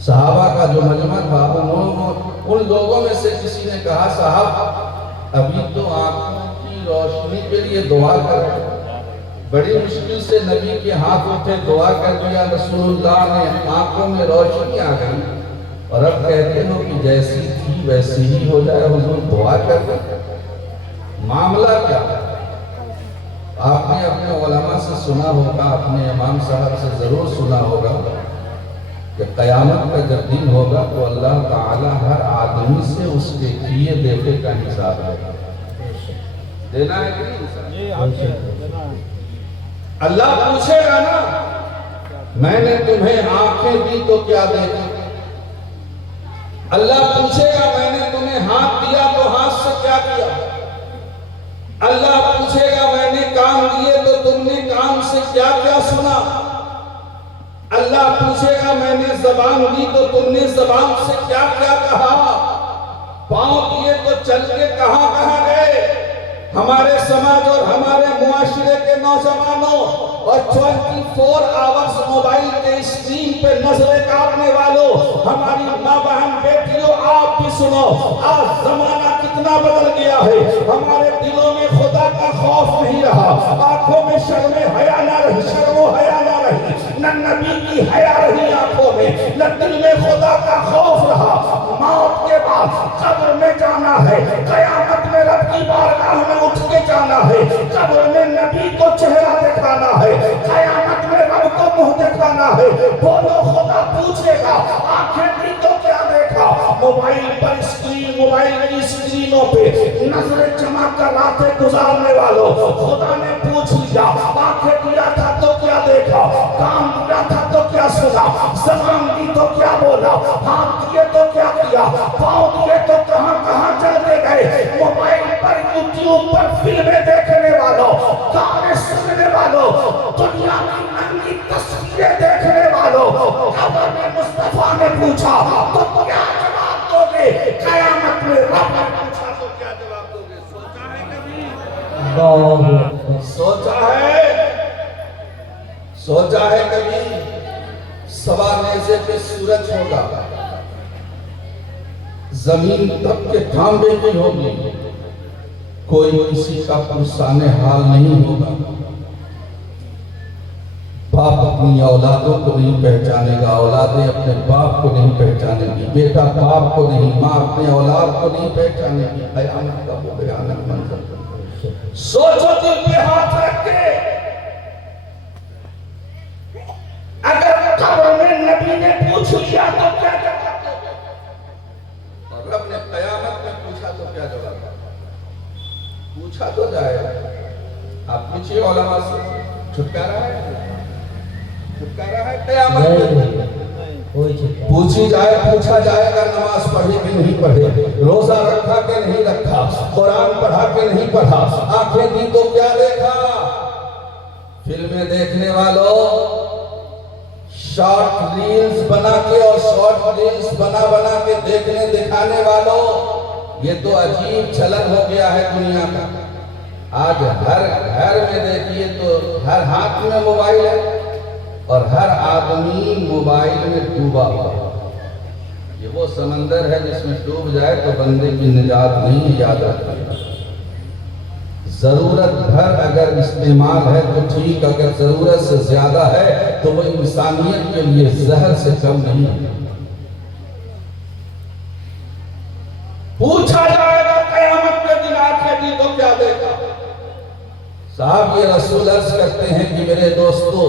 صحابہ کا جو مجمع تھا ان لوگوں میں سے کسی نے کہا صاحب ابھی تو آنکھوں کی روشنی کے لیے دعا کر بڑی مشکل سے نبی کے ہاتھ اٹھے دعا کر دیا رسول اللہ نے آنکھوں میں روشنی آ گئی اور اب کہتے ہو کہ جیسی تھی ویسی ہی ہو جائے حضور دعا کر دیں معاملہ کیا آپ نے اپنے علماء سے سنا ہوگا اپنے امام صاحب سے ضرور سنا ہوگا کہ قیامت کا جب دن ہوگا تو اللہ تعالی ہر آدمی سے اس کے کیے دیکھے کا حساب لے دینا ہے کہ نہیں اللہ پوچھے گا نا میں نے تمہیں آنکھیں دی تو کیا دیکھا اللہ پوچھے گا میں نے تمہیں ہاتھ دیا تو ہاتھ سے کیا کیا اللہ پوچھے گا میں نے کان دیے تو تم نے کان سے کیا کیا سنا اللہ پوچھے گا میں نے زبان دی تو تم نے زبان سے کیا کیا کہا پاؤں دیے تو چل کے کہاں کہاں گئے ہمارے سماج اور ہمارے معاشرے کے نوجوانوں اور 24 آورز موبائل کے اسکرین پہ نظریں کاٹنے والوں ہماری ماں بہن بیٹیوں آپ بھی سنو آج زمانہ کتنا بدل گیا ہے ہمارے دلوں میں خدا کا خوف نہیں رہا آنکھوں میں شرم حیا نہ رہی شرم و حیا نہ رہی نہ نبی کی حیا رہی آنکھوں میں نہ دل میں خدا کا خوف رہا موت کے بعد قبر میں جانا ہے قیامت میں رب کی بارگاہ میں اٹھ کے جانا ہے قبر میں نبی کو چہرہ دکھانا ہے قیامت میں رب کو منہ دکھانا ہے بولو خدا پوچھے گا آنکھیں دی تو کیا دیکھا موبائل پر اسکرین موبائل کی اسکرینوں پہ نظریں جمع کر راتیں گزارنے والوں خدا نے پوچھ لیا آنکھیں دیا تھا تو کیا دیکھا کان دیا تھا تو کیا سنا زبان دی تو کیا بولا ہاتھ دیے تو کیا کیا پاؤں دیے تو کہاں کہاں چلتے گئے موبائل پر یوٹیوب پر فلمیں دیکھنے والوں گانے سننے والوں دنیا کی ننگی تصویریں دیکھنے والوں قبر میں مصطفیٰ نے پوچھا تو کیا جواب دو گے قیامت میں رب نے پوچھا تو کیا جواب دو گے سوچا ہے کبھی سوچا ہے کبھی سوا نیزے پہ سورج ہوگا زمین تب کے تھامبے کی ہوگی کوئی کسی کا پرسان حال نہیں ہوگا باپ اپنی اولادوں کو نہیں پہچانے گا اولادیں اپنے باپ کو نہیں پہچانے گی بیٹا باپ کو نہیں ماں اپنے اولاد کو نہیں پہچانے گی قیامت کا وہ بھیانک منظر سوچو دل پہ ہاتھ رکھ کے اگر قبر میں نبی نے پوچھ لیا تو کیا جواب دو گے اور رب نے قیامت میں پوچھا تو کیا جواب دو پوچھا تو جائے آپ پوچھئے علماء سے چھٹکارا ہے قیامت میں پوچھی جائے پوچھا جائے گا نماز پڑھی کہ نہیں پڑھے روزہ رکھا کہ نہیں رکھا قرآن پڑھا کہ نہیں پڑھا آنکھیں دی تو کیا دیکھا فلمیں دیکھنے والوں شارٹ ریلز بنا کے اور شارٹ ریلز بنا کے دیکھنے دکھانے والوں یہ تو عجیب چلن ہو گیا ہے دنیا کا آج ہر گھر میں دیکھیے تو ہر ہاتھ میں موبائل ہے اور ہر آدمی موبائل میں ڈوبا ہوا ہے یہ وہ سمندر ہے جس میں ڈوب جائے تو بندے کی نجات نہیں یاد رکھتے ضرورت بھر اگر استعمال ہے تو ٹھیک اگر ضرورت سے زیادہ ہے تو وہ انسانیت کے لیے زہر سے کم نہیں ہے پوچھا جائے گا قیامت کے دن آنکھیں دی تو کیا دیکھا صاحب یہ رسول عرض کرتے ہیں کہ میرے دوستو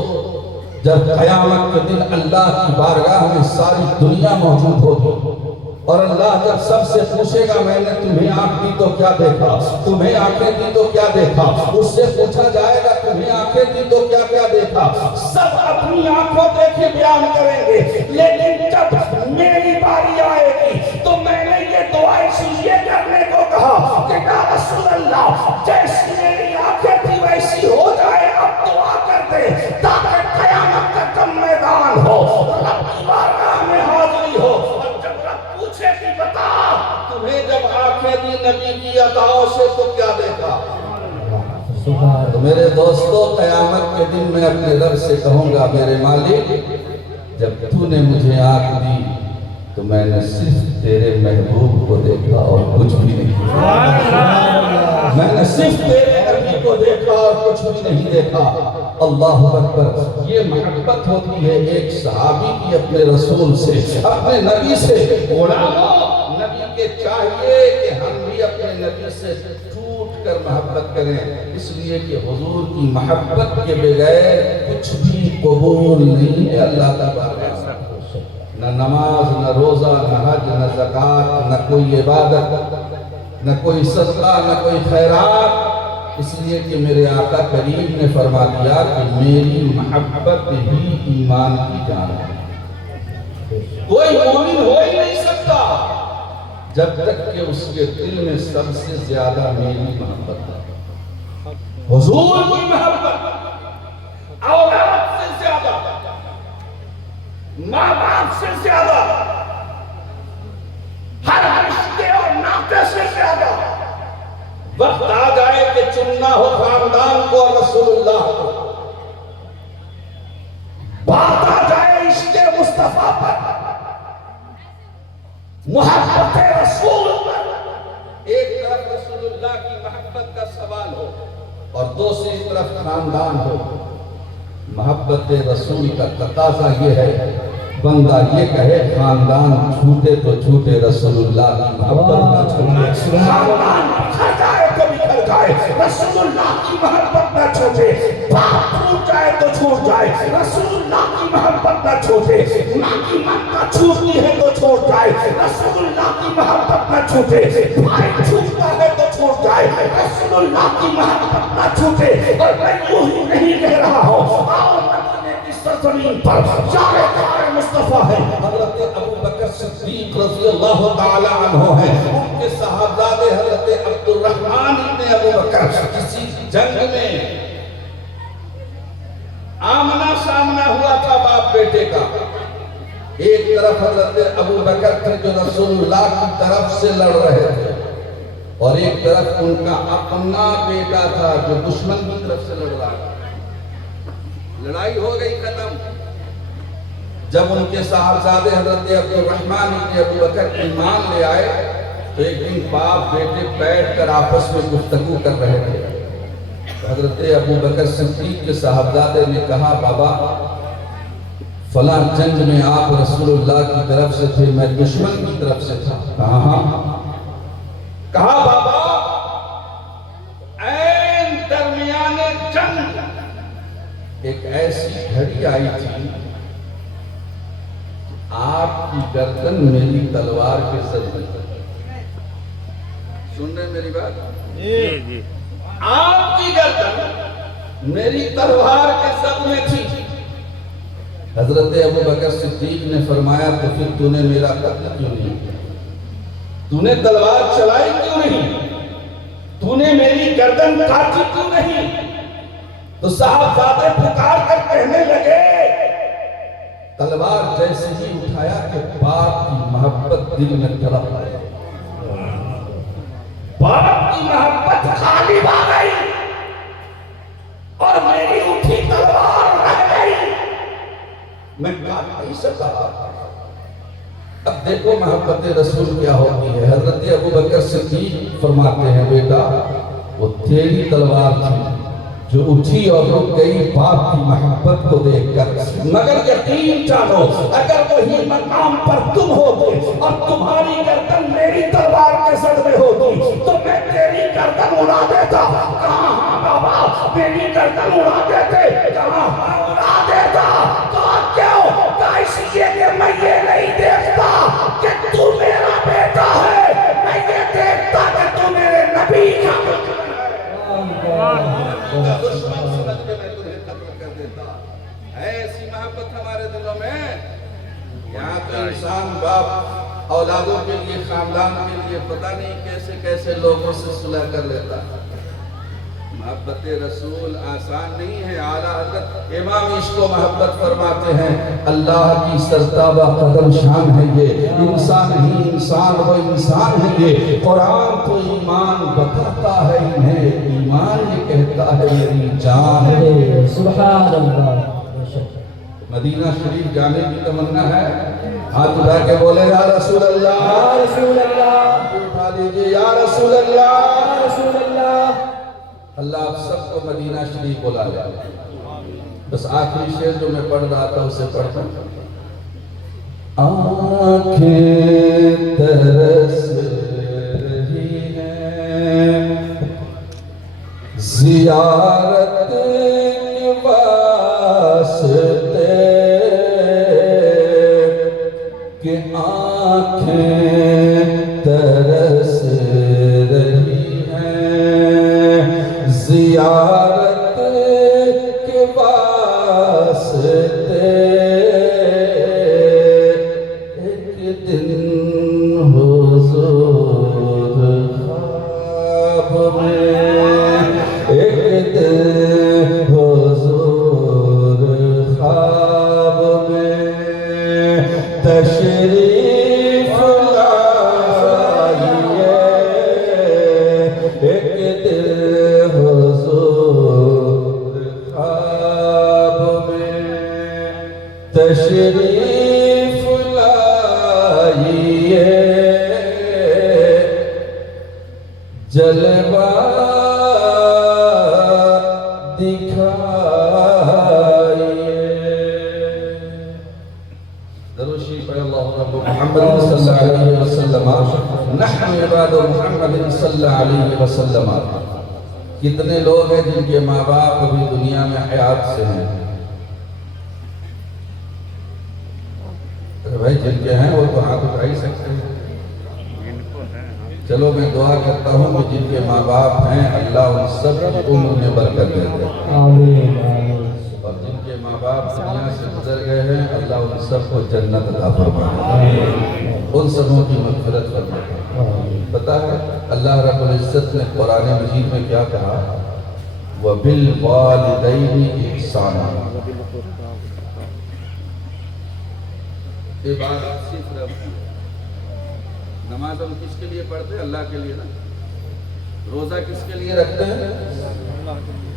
جب قیامت کے دن اللہ کی بارگاہ میں ساری دنیا موجود ہوگی اور اللہ جب سب سے پوچھے گا میں نے تمہیں آنکھ دی تو کیا دیکھا تمہیں آنکھیں دی تو کیا دیکھا اس سے پوچھا جائے گا تمہیں آنکھیں دی تو کیا کیا دیکھا سب اپنی آنکھوں دیکھے بیان کریں گے لیکن جب میری باری آئے گی تو میں نے یہ دعا یہ کرنے کو کہا کہ یا رسول اللہ جیسی میری آنکھیں تھی ویسی ہو جائے اب دعا کر دے تاکہ قیامت کا کم میدان ہو رب کی بارگاہ میں حاضری ہو کہ بتا تمہیں جب آنکھیں دی نبی کی عطاؤں سے تو کیا دیکھا تو میرے دوستو قیامت کے دن میں اپنے رب سے کہوں گا میرے مالک جب تو نے مجھے آنکھ دی تو میں نے صرف تیرے محبوب کو دیکھا اور کچھ بھی نہیں دیکھا۔ میں نے صرف تیرے نبی کو دیکھا اور کچھ بھی نہیں دیکھا۔ اللہ اکبر۔ یہ محبت ہوتی ہے ایک صحابی کی اپنے رسول سے، اپنے نبی سے۔ غلاموں، نبی کے چاہیے کہ ہم بھی اپنے نبی سے ٹوٹ کر محبت کریں، اس لیے کہ حضور کی محبت کے بغیر کچھ بھی قبول نہیں ہے اللہ کا بارگاہ۔ نہ نماز، نہ روزہ، نہ حج، نہ زکوٰۃ، نہ کوئی عبادت، نہ کوئی صدقہ، نہ کوئی خیرات، اس لیے کہ میرے آقا کریم نے فرما دیا کہ میری محبت ہی ایمان کی جان ہے۔ کوئی مومن ہو ہی نہیں سکتا جب تک کہ اس کے دل میں سب سے زیادہ میری محبت ہے، حضور کی محبت، اولاد سے زیادہ، ماں باپ سے زیادہ، ہر رشتے اور ناطے سے زیادہ۔ وقت آ جائے کہ چننا ہو خاندان کو اور رسول اللہ کو، بات آ جائے عشق مصطفیٰ پر، محبت رسول پر، ایک طرف رسول اللہ کی محبت کا سوال ہو اور دوسری طرف خاندان ہو۔ محبت رسول کا تقاضا یہ ہے، بندہ یہ کہے خاندان چھوٹے تو چھوٹے، رسول اللہ کی محبت نہ چھوٹے۔ خاندان بکھر جائے تو بکھر جائے، رسول اللہ کی محبت نہ چھوٹے۔ باپ چھوٹ جائے تو چھوٹ جائے، رسول اللہ کی محبت نہ چھوٹے۔ ماں کی ممتا چھوٹتی ہے تو چھوٹ جائے، رسول اللہ کی محبت نہ چھوٹے۔ بھائی چھوٹتا ہے تو چھوٹ جائے، رسول اللہ کی محبت نہ چھوٹے۔ اور میں یوں ہی نہیں کہہ رہا ہوں، آؤ مدینے کی سرزمین پر جارے کار مصطفیٰ ہے، حضرت ابو بکر صدیق رضی اللہ تعالی عنہ ہے، ان کے صاحبزادے حضرت عبد الرحمن ابن ابو بکر کسی جنگ میں آمنا سامنا ہوا تھا باپ بیٹے کا۔ ایک طرف حضرت ابو بکر تھے جو رسول اللہ کی طرف سے لڑ رہے تھے، اور ایک طرف ان کا اپنا بیٹا تھا جو دشمن کی طرف سے لڑ رہا تھا۔ لڑائی ہو گئی ختم۔ جب ان کے صاحبزادے حضرت عبد الرحمن ابن ابو بکر ایمان لے آئے تو ایک دن باپ بیٹے بیٹھ کر آپس میں گفتگو کر رہے تھے۔ حضرت ابو بکر صدیق کے صاحبزادے نے کہا، بابا فلاں جنگ میں آپ رسول اللہ کی طرف سے تھے، میں دشمن کی طرف سے تھا۔ کہا بابا این درمیان جنگ ایک ایسی گھڑی آئی تھی، آپ کی گردن میری تلوار کے صدمے تھی۔ سن رہے میری بات؟ جی۔ آپ کی گردن میری تلوار کے صدمے تھی۔ حضرت ابو بکر صدیق نے فرمایا، تو پھر تو نے میرا قتل کیوں نہیں کیا؟ تو نے تلوار چلائی کیوں نہیں؟ تو نے میری گردن کاٹی کیوں نہیں؟ تو صاحبزادے پکار کر کہنے لگے، تلوار جیسے ہی اٹھایا کہ باپ کی محبت دل میں تڑپ آئی، باپ کی محبت غالب آ گئی اور میری اٹھی تلوار رہ گئی، میں کاٹ نہیں سکا۔ اب دیکھو محبت رسول کیا ہوتی ہے۔ حضرت ابو بکر صدیق فرماتے ہیں، بیٹا وہ تیری تلوار تھی جو اٹھی اور رک گئی باپ کی محبت کو دیکھ کر، مگر یقین جانو اگر وہی مقام پر تم ہوتے اور تمہاری گردن میری تلوار کے صدمے ہوتی تو میں تیری گردن اڑا دیتا۔ کہاں بابا میری گردن اڑا دیتے، کہاں اڑا دیتا۔ کیوں؟ اس لیے کہ میں یہ نہیں دیکھتا کہ تو میرا بیٹا ہے، میں یہ دیکھتا کہ تو میرے نبی کا دشمن ہے، دشمن سمجھ کے میں تمہیں قتل کر دیتا۔ ایسی محبت ہمارے دلوں میں، یہاں تو انسان باپ اولادوں کے لیے، خاندان کے لیے پتہ نہیں کیسے کیسے لوگوں سے صلح کر لیتا۔ محبت رسول آسان نہیں ہے۔ اعلیٰ حضرت امام عشق و محبت فرماتے ہیں، اللہ کی سرتابہ قدم شان ہے یہ، انسان ہی انسان وہ انسان ہے یہ، قرآن تو ایمان بتاتا ہے انہیں، ایمان یہ کہتا ہے میری جان ہے۔ سبحان اللہ۔ مدینہ شریف جانے کی تمنا ہے؟ ہاتھ اٹھا کے بولے یا رسول اللہ، یا رسول اللہ، اٹھا دیجئے یا رسول اللہ۔ یا رسول اللہ۔ اللہ آپ سب کو مدینہ شریف بلا لے۔ بس آخری شعر جو میں پڑھ رہا تھا اسے پڑھتا ہوں۔ آنکھیں ترس رہی ہیں زیارت کے واسطے کہ آنکھیں ترس رہی ہیں زیارت کے واسطے۔ ایک دن حضور خواب میں، ایک دن حضور خواب میں تشریف لائیے، ایک دن حضور خواب میں تشریف لائیے، جلوہ دکھائیے۔ درود شریف پڑھیں اللہم رب محمد صلی اللہ علیہ وسلم، نحن عباد محمد صلی اللہ علیہ وسلم۔ کتنے لوگ ہیں جن کے ماں باپ ابھی دنیا میں حیات سے ہیں؟ بھائی جن کے ہیں وہ تو ہاتھ اٹھا ہی سکتے ہیں۔ چلو میں دعا کرتا ہوں کہ جن کے ماں باپ ہیں اللہ ان سب کی عمر میں برکت دے دے، آمین۔ اور جن کے ماں باپ دنیا سے گزر گئے ہیں اللہ ان سب کو جنت عطا فرمائے، ان سبوں کی مغفرت فرمائے۔ پتہ ہے اللہ رب العزت نے قرآن مجید میں کیا کہا؟ وَبِالْوَالِدَيْنِ إِحْسَانًا۔ عبادت صرف رب کی ہے۔ نماز ہم کس کے لیے پڑھتے ہیں؟ اللہ کے لیے نا۔ روزہ کس کے لیے رکھتے ہیں؟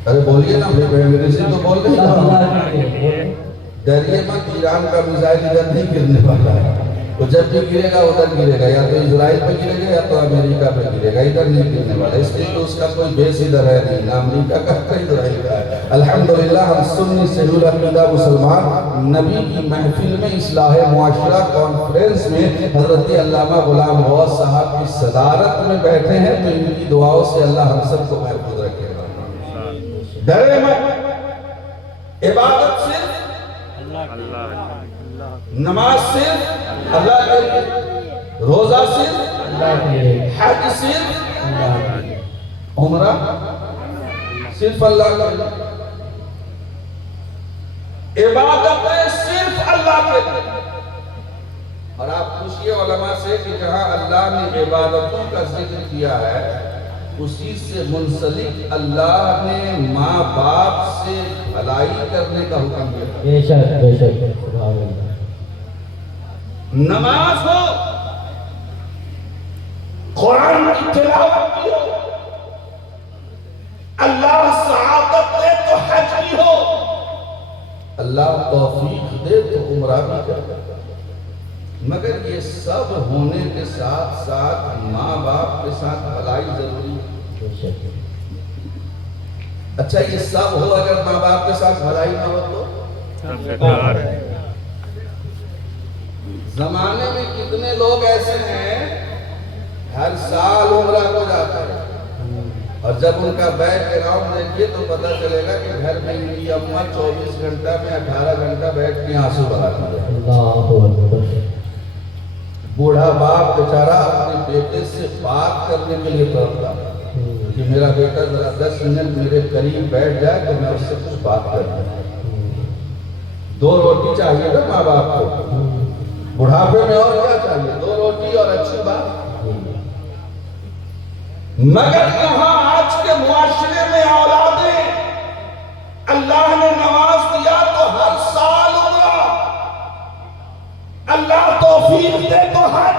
ارے بولیے نا میرے سے تو بول رہے ہیں۔ ڈریے مت، ایران کا میزائل ادھر نہیں گرنے والا ہے، تو جب بھی گرے گا ادھر گرے گا، یا تو اسرائیل پہ گرے گا یا تو امریکہ پہ گرے گا، ادھر نہیں گرنے والا۔ اس لیے تو اس کا کوئی بیس ادھر ہے نہیں، نہ امریکہ کا ہے اسرائیل کا ہے۔ الحمدللہ ہم سنی صحیح العقیدہ مسلمان نبی کی محفل میں اصلاح معاشرہ کانفرنس میں حضرت علامہ غلام غوث صاحب کی صدارت میں بیٹھے ہیں، تو ان کی دعاؤں سے اللہ ہم سب کو محفوظ رکھے گا۔ ڈرے مت، عبادت صرف نماز صرف اللہ کے لیے، روزہ صرف حج صرف عمرہ صرف اللہ کے لیے، عبادتیں صرف اللہ کے لیے۔ اور آپ پوچھئے علماء سے کہ جہاں اللہ نے عبادتوں کا ذکر کیا ہے اسی سے منسلک اللہ نے ماں باپ سے بھلائی کرنے کا حکم دیا۔ بے شک بے شک، سبحان اللہ۔ نماز ہو، قرآن کی تلاوت بھی ہو، اللہ سعادت دے تو حج بھی ہو، اللہ توفیق دے تو عمرہ بھی کرے، مگر یہ سب ہونے کے ساتھ ساتھ ماں باپ کے ساتھ بھلائی ضروری ہے۔ اچھا یہ سب ہو اگر ماں باپ کے ساتھ بھلائی نہ ہو تو؟ زمانے میں کتنے لوگ ایسے ہیں ہر سال عمرہ کو جاتے ہیں، اور جب ان کا بیک گراؤنڈ دیکھیے تو پتہ چلے گا کہ گھر میں ان کی اماں 24 گھنٹہ میں 18 گھنٹہ بیٹھ کے آنسو بہاتی ہے۔ اللہ اکبر۔ بوڑھا باپ بیچارہ اپنے بیٹے سے بات کرنے کے لیے تڑپتا ہے کہ میرا بیٹا ذرا 10 منٹ میرے قریب بیٹھ جائے تو میں اس سے کچھ بات کر دوں۔ 2 روٹی چاہیے نا ماں باپ کو، بڑھاپے میں اور کیا چاہیے؟ 2 روٹی اور اچھی بات۔ مگر یہاں آج کے معاشرے میں اولادیں، اللہ نے نواز دیا تو ہر سال عمرہ، اللہ توفیق دے تو حج،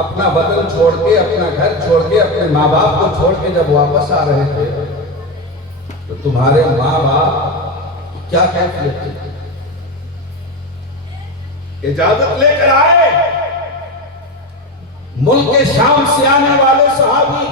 اپنا وطن چھوڑ کے، اپنا گھر چھوڑ کے، اپنے ماں باپ کو چھوڑ کے جب واپس آ رہے تھے تو تمہارے ماں باپ کی کیا کیفیت تھی؟ اجازت لے کر آئے ملک شام سے آنے والے صحابی،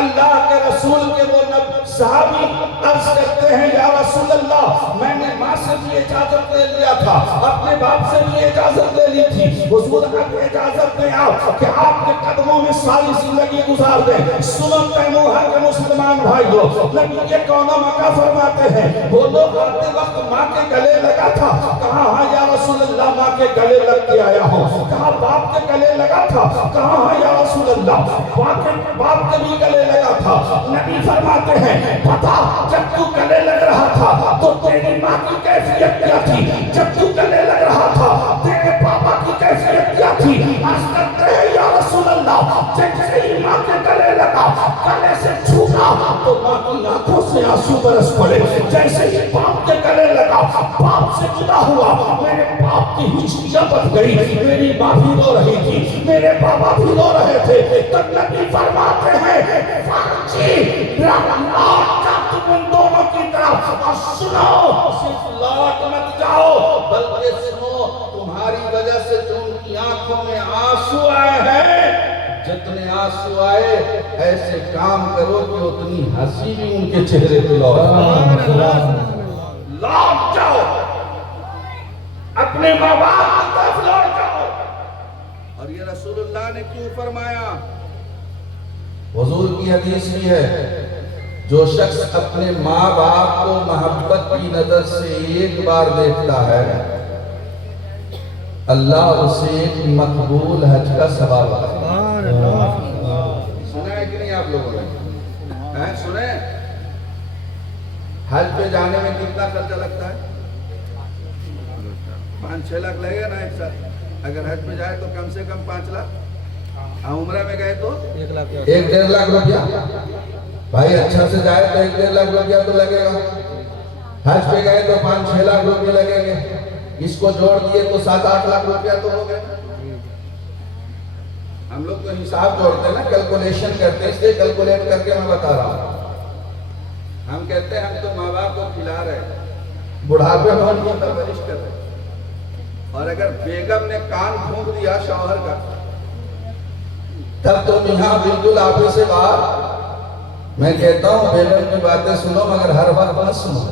اللہ کے رسول کے وہ صحابی عرض کرتے ہیں یا رسول اللہ میں نے ماں سے بھی اجازت لے لیا تھا، اپنے باپ سے بھی اجازت لے لی تھی، حضور اب اجازت دیں آپ کہ آپ کے قدموں میں ساری زندگی گزار دیں۔ سنو تینوہا کے مسلمان بھائیو، نبی کے کونہ مکہ فرماتے ہیں وہ لوگ آتے وقت ماں کے گلے لگا تھا، کہا ہاں یا رسول اللہ ماں کے گلے لگ کے آیا ہوں، کہا باپ کے گلے لگا تھا، کہا ہاں یا رسول اللہ باپ کے بھی گلے لگا تھا۔ نبی فرماتے ہیں پتا جب تو گلے لگ رہا تھا تو تیری ماں کی کیفیت کیا تھی، جب تو گلے لگ رہا تھا تیرے پاپا کی کیفیت کیا تھی؟ عرض کرتے ہیں یا رسول اللہ جیسے ہی ماں کے گلے لگا، گلے سے چھوٹا تو ماں کی آنکھوں سے آنسو برس پڑے، جیسے ہی باپ کے گلے لگا باپ سے جدا ہوا میرے باپ کی ہچکیاں بڑھ گئی، میری ماں بھی رو رہی تھی، میرے بابا بھی رو رہے تھے، تو نبی فرماتے ہیں لوٹ جا تم ان دونوں کی طرف اور سنو، صرف لوٹ مت جاؤ بلکہ سنو تمہاری وجہ سے جو ان کی آنکھوں میں آنسو آئے ہیں، جتنے آنسو آئے ایسے کام کرو کہ اتنی ہنسی بھی ان کے چہرے پہ لوٹ جاؤ، اپنے ماں باپ کی طرف لوٹ جاؤ۔ اور یہ رسول اللہ نے کیوں فرمایا؟ حضور کی حدیث بھی ہے جو شخص اپنے ماں باپ کو محبت کی نظر سے ایک بار دیکھتا ہے اللہ اسے ایک مقبول حج کا ثواب عطا کرتا ہے۔ سنا ہے کہ نہیں آپ لوگوں نے؟ سنے؟ حج پہ جانے میں کتنا خرچہ لگتا ہے؟ 5-6 لاکھ لگے گا نا ایک ساتھ، اگر حج پہ جائے تو کم سے کم 5 لاکھ، عمرہ میں گئے تو 1-1.5 لاکھ روپیہ، بھائی اچھا سے جائے تو 1-1.5 لاکھ روپیہ تو لگے گا، حج پہ گئے تو 5-6 لاکھ روپیہ لگیں گے، اس کو جوڑ دیے تو 7-8 لاکھ روپیہ تو ہو گئے۔ ہم لوگ تو حساب جوڑتے ہیں نا، کیلکولیشن کرتے ہیں، اس لیے کیلکولیٹ کر کے میں بتا رہا ہوں۔ ہم کہتے ہیں ہم تو ماں باپ کو کھلا رہے ہیں، بڑھاپے میں ان کی پرورش کر رہے ہیں، اور اگر بیگم نے کان پھونک دیا شوہر کا تب تو یہاں بالکل آپ سے باہر۔ میں کہتا ہوں بیگم کی باتیں سنو مگر ہر وقت نہ سنو،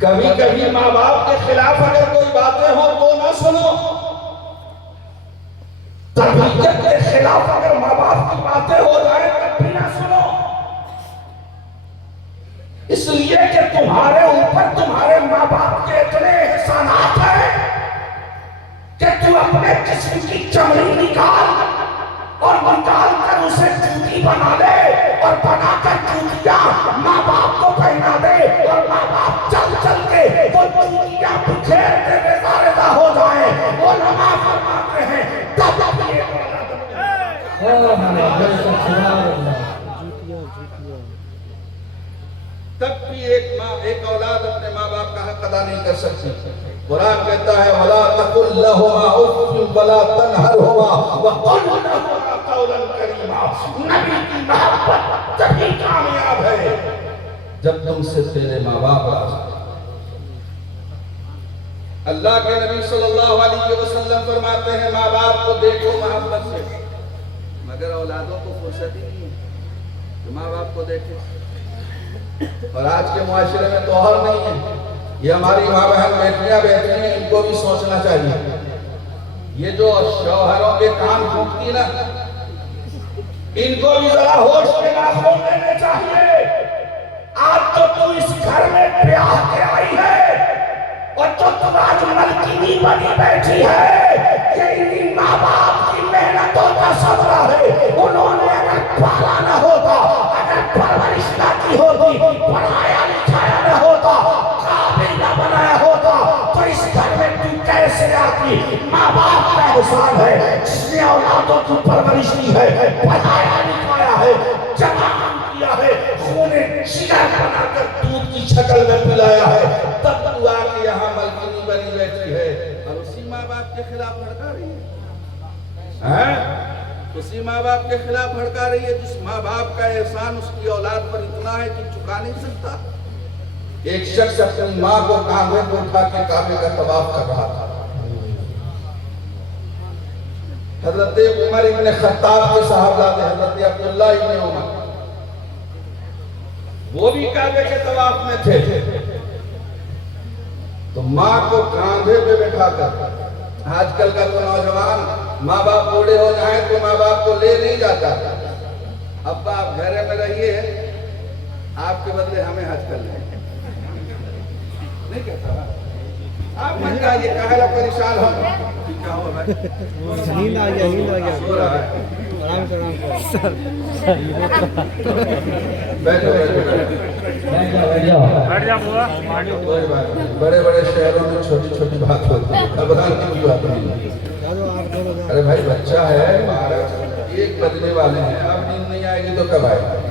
کبھی کبھی ماں باپ کے خلاف اگر کوئی باتیں ہو تو نہ سنو، تربیت کے خلاف اگر ماں باپ کی باتیں ہو جائے تب بھی نہ سنو، اس لیے کہ تمہارے اوپر تمہارے ماں باپ کے اتنے احسانات ہیں کہ تو اپنے جسم کی چمڑی نکال اور نکال کر اسے جوتی بنا دے، اور بنا کر جوتیاں ماں باپ کو پہنا دے، اور ماں باپ چل چل کے وہ جوتیاں بکھیرتے بے زاردہ ہو جائیں۔ علماء فرماتے ہیں تب بھی ایک تب بھی ایک اولاد اپنے ماں باپ کا حق ادا نہیں کر سکتی۔ قرآن کہتا ہے وَلَا تَقُلْ لَهُمَا أُفٍّ وَلَا تَنْهَرْهُمَا وَقُلْ لَهُمَا قَوْلًا كَرِيمًا۔ نبی کی محبت تبھی کامیاب ہے جب تم سے تیرے ماں باپ راضی ہیں۔ اللہ کے نبی صلی اللہ علیہ وسلم فرماتے ہیں ماں باپ کو دیکھو محبت سے، مگر اولادوں کو فرصت ہی نہیں ہے کہ ماں باپ کو دیکھے۔ اور آج کے معاشرے میں تو اور نہیں ہے، یہ ہماری ماں بہن بیٹیاں بیٹھی ہیں، ان کو بھی سوچنا چاہیے، یہ جو شوہروں کے کان پھونکتی نا ان کو بھی ذرا ہوش کے ناخن لینے چاہیے۔ آج تو اس گھر میں بیاہ کے آئی ہے اور تو آج ملکینی بنی بیٹھی ہے، یہ انہی ماں باپ کی محنتوں کا صدقہ ہے۔ انہوں نے اگر پالا نہ ہوتا، اگر پرورش نہ کی ہوتی، پڑھایا لکھایا نہ ہوتا، قابل نہ بنایا ہوتا تو اس گھر میں تو کیسے آتی؟ ماں باپ کا احسان ہے جس نے اولادوں کی پرورش کی ہے، پڑھایا لکھایا ہے، جوان کیا ہے، خون جگر بنا کر دودھ کی شکل میں پلایا ہے، تب تو آ کے یہاں ملکینی بنی بیٹھی ہے اور اسی ماں باپ کے خلاف لڑکا رہی ہے۔ اسی ماں باپ کے خلاف بھڑکا رہی ہے جس ماں باپ کا احسان اس کی اولاد پر اتنا ہے کہ چکا نہیں سکتا. ایک شخص اپنی ماں کو کاندھے پر اٹھا کے کعبے کا طواف کر رہا تھا. حضرت عمر ابن خطاب کے صاحبزاد حضرت عبداللہ ابن عمر وہ بھی کعبے کے طواف میں تھے. تو ماں کو کاندھے پہ بٹھا کر، آج کل کا تو نوجوان ماں باپ بوڑھے ہو جائیں تو ماں باپ کو لے نہیں جاتا. ابا آپ گھر میں رہیے، آپ کے بدلے ہمیں حج کر لیں. نہیں کہتا آپ مت جائیے، کاہلا پریشان ہو. کیا ہوا بھائی؟ نیند آ گیا سو رہا ہے. آرام سے بیٹھو بیٹھ جاؤ. بیٹھ جا بوا. کوئی بات نہیں. بڑے بڑے شہروں میں چھوٹی چھوٹی بات ہوتی ہے، گھبرانے کی بات نہیں. ارے بھائی بچہ ہے، 1 بجنے والے ہیں، اب نیند نہیں آئے گی تو کب آئے گی؟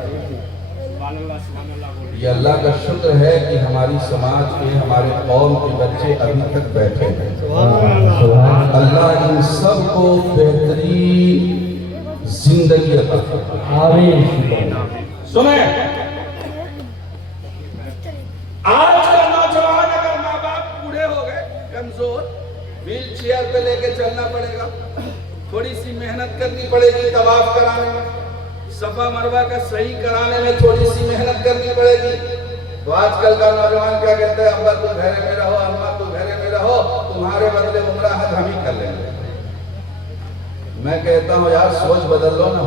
یہ اللہ کا شکر ہے کہ ہماری سماج کے، ہمارے قوم کے بچے ابھی تک بیٹھے ہیں. اللہ ان سب کو بہترین زندگی عطا فرمائے. آمین. سنیں، آج کا نوجوان اگر ماں باپ بوڑھے ہو گئے، کمزور، ویل چیئر پہ لے کے چلنا پڑے گا، تھوڑی سی محنت کرنی پڑے گی طواف کرانے میں، صفا مروہ کا صحیح کرانے میں تھوڑی سی محنت کرنی پڑے گی. تو آج کل کا نوجوان کیا کہتے ہیں؟ ابا تو گھر میں رہو، اماں تو گھر میں رہو، تمہارے بدلے عمرہ حج ہم ہی کر لیں گے. میں کہتا ہوں یار سوچ بدل لو نا.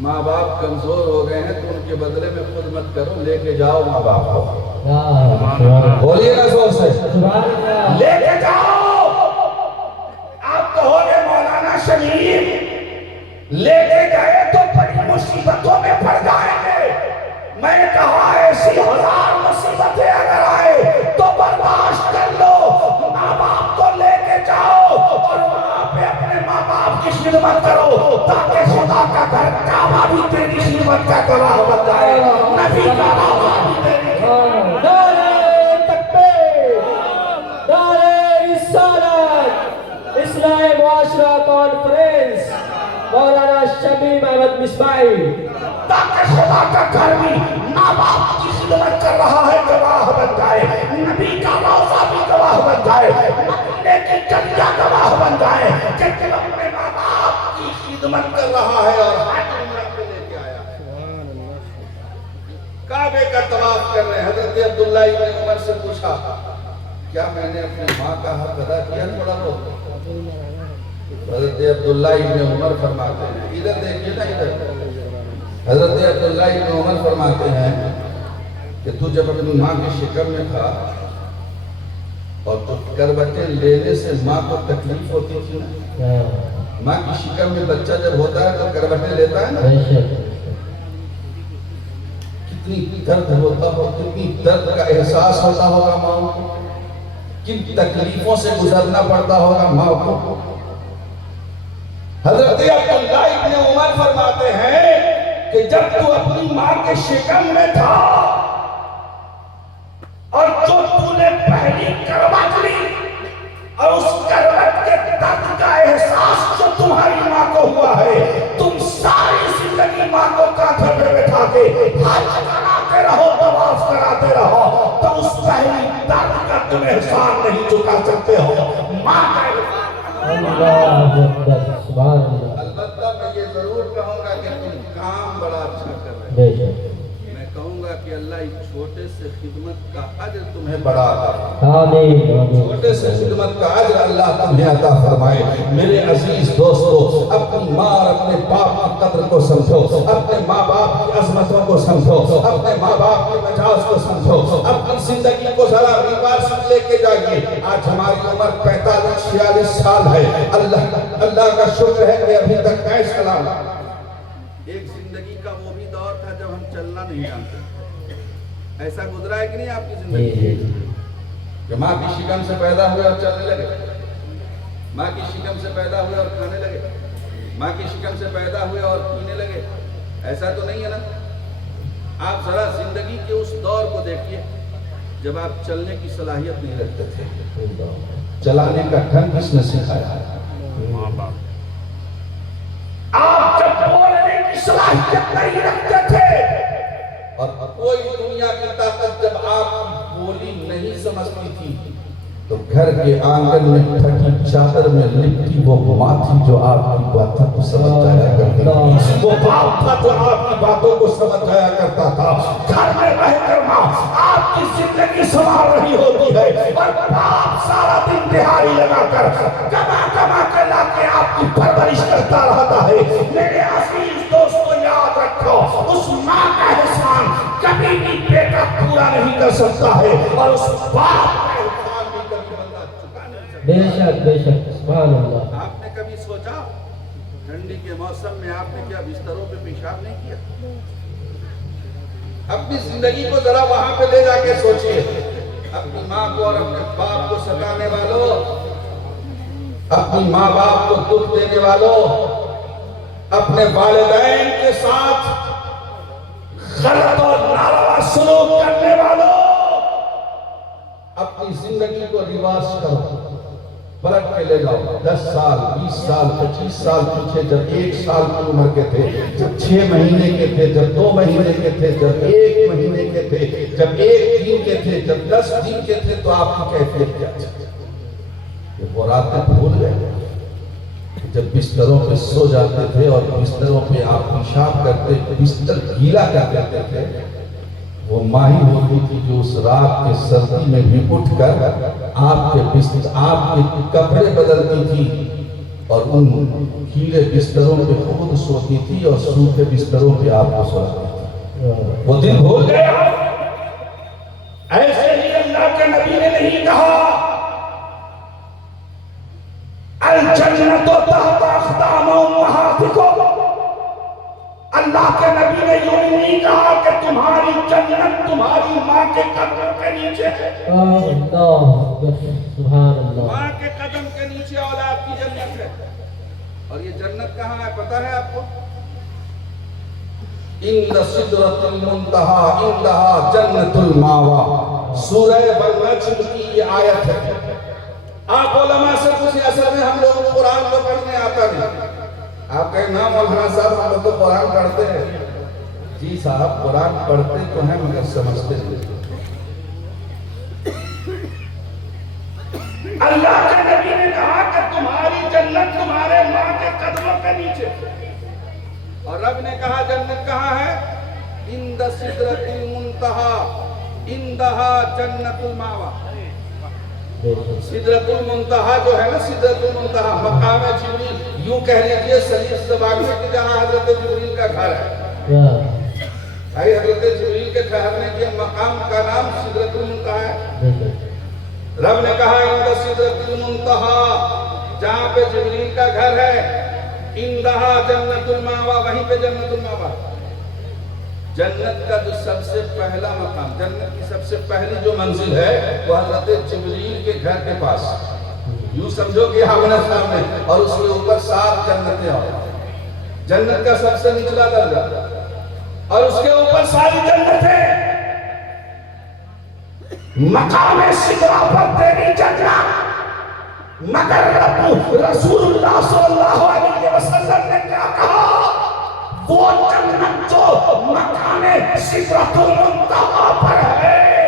ماں باپ کمزور ہو گئے ہیں تو ان کے بدلے میں خود مت کرو، لے کے جاؤ ماں باپ کو. بولیے نا زور سے، لے کے جاؤ. آپ کہو گے مولانا شریف لے کے گئے تو بڑی مصیبتوں میں پڑ جائیں گے. میں نے کہا ایسی 1000 مصیبتیں اگر آئے تو برداشت کر لو. ماں باپ کو لے کے جاؤ اور وہاں پہ اپنے ماں باپ کی خدمت کرو تاکہ خدا کا گھر کعبہ بھی تیری خدمت کا گواہ بن جائے، نبی کا روضہ بھی تیری خدمت. نعرہ تکبیر، نعرہ رسالت، اصلاح معاشرہ کانفرنس، مولانا شبیب احمد مصباحی. تاکہ خدا کا گھر بھی ماں باپ کی خدمت کر رہا ہے گواہ بن جائے، نبی کا روضہ بھی گواہ بن جائے، مدینے کی گلیاں گواہ بن جائے کہ دل اپنے ماں باپ کی خدمت کر رہا ہے اور حج عمرہ پہ لے کے آیا ہے. کعبے کا طواف کر رہے ہیں. حضرت عبداللہ ابن عمر سے پوچھا کیا میں نے اپنی ماں کا حق ادا کیا؟ تھوڑا بہت. حضرت عبداللہ ابن عمر فرماتے ہیں، ادھر دیکھیے نا ادھر. حضرت عبداللہ ابن عمر فرماتے ہیں کہ تو جب اپنی ماں کی شکم میں تھا اور تو کروٹیں لینے سے ماں کو تکلیف ہوتی تھی نا. ماں کی شکم میں بچہ جب ہوتا ہے تو کروٹیں لیتا ہے نا. کتنی درد ہوتا ہو، کتنی درد کا احساس ہوتا ہوگا ماں کو، کن تکلیفوں سے گزرنا پڑتا ہوگا ماں کو. حضرت عبداللہ ابن عمر فرماتے ہیں کہ جب تو اپنی ماں کے شکم میں تھا اور تو نے پہلی کروٹ لی اور اس کروٹ کے درد کا احساس جو تمہاری ماں کو ہوا ہے، تم ساری زندگی ماں کو کاندھے پہ بٹھا کے حج کراتے رہو، طواف کراتے رہو، تو اس پہلی درد کا تم احسان نہیں چکا سکتے ہو. ماں کا البتہ میں یہ ضرور کہوں گا کہ تم کام بڑا اچھا کر رہے ہو. میں کہوں گا کہ اللہ اس چھوٹے سے خدمت کا اجر تمہیں بڑا عطا فرمائے. چھوٹے سے خدمت کا اجر اللہ تمہیں عطا فرمائے. میرے عزیز دوستو، اپنی ماں اور اپنے باپ کی قدر کو سمجھو، اپنے ماں باپ کی عظمتوں کو سمجھو، اپنے ماں باپ کے مجاز کو سمجھو، اپنی زندگی کو ذرا ریورس لے کے جائیے. آج ہماری عمر 45-46 سال ہے. اللہ کا شکر ہے کہ ابھی تک میں سلام. ایک زندگی کا وہ بھی دور تھا جب ہم چلنا نہیں جانتے. ایسا گزرا ہے کہ نہیں آپ کی زندگی؟ کہ ماں کی شکم سے پیدا ہوئے اور چلنے لگے، ماں کی شکم سے پیدا ہوئے اور کھانے لگے، ماں کی شکم سے پیدا ہوئے اور پینے لگے. ایسا تو نہیں ہے نا. آپ ذرا زندگی کے اس دور کو دیکھیے جب آپ چلنے کی صلاحیت نہیں رکھتے تھے. چلانے کا ڈھنگ کس نے سکھایا؟ صلاحیت نہیں رکھتے تھے، اور کوئی دنیا کی طاقت جب آپ کی بولی نہیں سمجھتی تھی تو گھر کے آنگن میں پھٹی چادر میں لپٹی وہ ماں تھی جو آپ کی باتوں کو سمجھ جایا کرتی تھی، وہ باپ تھا جو آپ کی باتوں کو سمجھ جایا کرتا تھا۔ گھر میں رہ کر ماں آپ کی زندگی سنوار رہی ہوتی ہے، اور باپ سارا دن دہاڑی لگا کر کما کر لا کے آپ کی پرورش کرتا رہتا ہے۔ میرے عزیز دوستو یاد رکھو، اس ماں کا احسان کبھی بھی بیٹا پورا نہیں کر سکتا ہے، اور اس باپ کا احسان بھی کبھی بندہ چکا نہیں سکتا۔ بے شک بے شک، سبحان اللہ۔ آپ نے کبھی سوچا ٹھنڈی کے موسم میں آپ نے کیا بستروں پہ پیشاب نہیں کیا؟ اپنی زندگی کو ذرا وہاں پہ لے جا کے سوچئے، اپنی ماں کو اور اپنے باپ کو ستانے والوں، اپنی ماں باپ کو دکھ دینے والوں، اپنے والدین کے ساتھ غلط اور ناروا سلوک کرنے والوں، اپنی زندگی کو ریورس کرو، پلٹ کے لے جاؤ۔ 10 سال 20 سال 25 سال پیچھے، جب 1 سال کی عمر کے تھے، جب 6 مہینے کے تھے، جب 2 مہینے کے تھے، جب 1 مہینے کے تھے، جب 1 دن کے تھے، جب 10 دن کے تھے، تو آپ کی کیفیت کیا تھی؟ وہ راتیں بھول گئے جب بستروں پہ سو جاتے تھے اور بستروں پہ آپ پیشاب کرتے، بستر گیلا کر دیتے تھے۔ وہ ماں ہی ہوتی تھی جو اس رات کے سردی میں بھی اٹھ کر آپ کے کپڑے بدلتی تھی، اور ان گیلے بستروں پہ خود سوتی تھی اور سوکھے بستروں پہ آپ کو سلاتی تھی۔ وہ دن بھول گئے آپ؟ ایسے ہی اللہ کے نبی نے نہیں کہا الجنت تحت اقدام امہاتکم، اللہ کے نبی نے یوں نہیں کہا کہ تمہاری جنت تمہاری ماں کے قدم کے نیچے ہے۔ سبحان اللہ۔ ماں کے قدم کے نیچے اولاد کی جنت ہے۔ اور یہ جنت کہاں ہے پتہ ہے آپ کو؟ عند سدرۃ المنتہی عندہا جنت الماویٰ، سورہ والنجم کی یہ آیت ہے۔ آپ علماء سے پوچھیں، اصل میں ہم لوگ قرآن کو پڑھنے آتا نہیں۔ آپ کہیں نا مولانا صاحب ہم لوگ تو قرآن پڑھتے ہیں۔ جی صاحب قرآن پڑھتے تو ہیں مگر سمجھتے نہیں۔ اللہ کے نبی نے کہا کہ تمہاری جنت تمہارے ماں کے قدموں کے نیچے، اور رب نے کہا جنت کہاں ہے؟ عند سدرۃ المنتہی عندہا جنت الماویٰ۔ سدرۃ المنتہا جو ہے نا، سدرۃ المنتہا مقام جبریل، یوں کہہ لیجئے سلیس زبان میں کہ جہاں حضرت جبریل کا گھر ہے۔ بھائی حضرت جبریل کے ٹھہرنے کے مقام کا نام سدرۃ المنتہا ہے۔ رب نے کہا عند سدرۃ المنتہا، جہاں پہ جبریل کا گھر ہے، عندہا جنت الماویٰ، وہیں پہ جنت الماویٰ۔ جنت کا جو سب سے پہلا مقام، جنت کی سب سے پہلی جو منزل ہے وہ حضرت جبریل کے گھر کے پاس، یوں سمجھو کہ آمنے سامنے، اور اس کے اوپر 7 جنتیں اور جنت کا سب سے نچلا درجہ، اور اس کے اوپر ساری جنتیں۔ مقام سدرہ پر تیری جنت، مگر رسول اللہ صلی اللہ علیہ وسلم نے کیا کہا؟ وہ جنت جو مقام سدرۃ المنتہا پر ہے،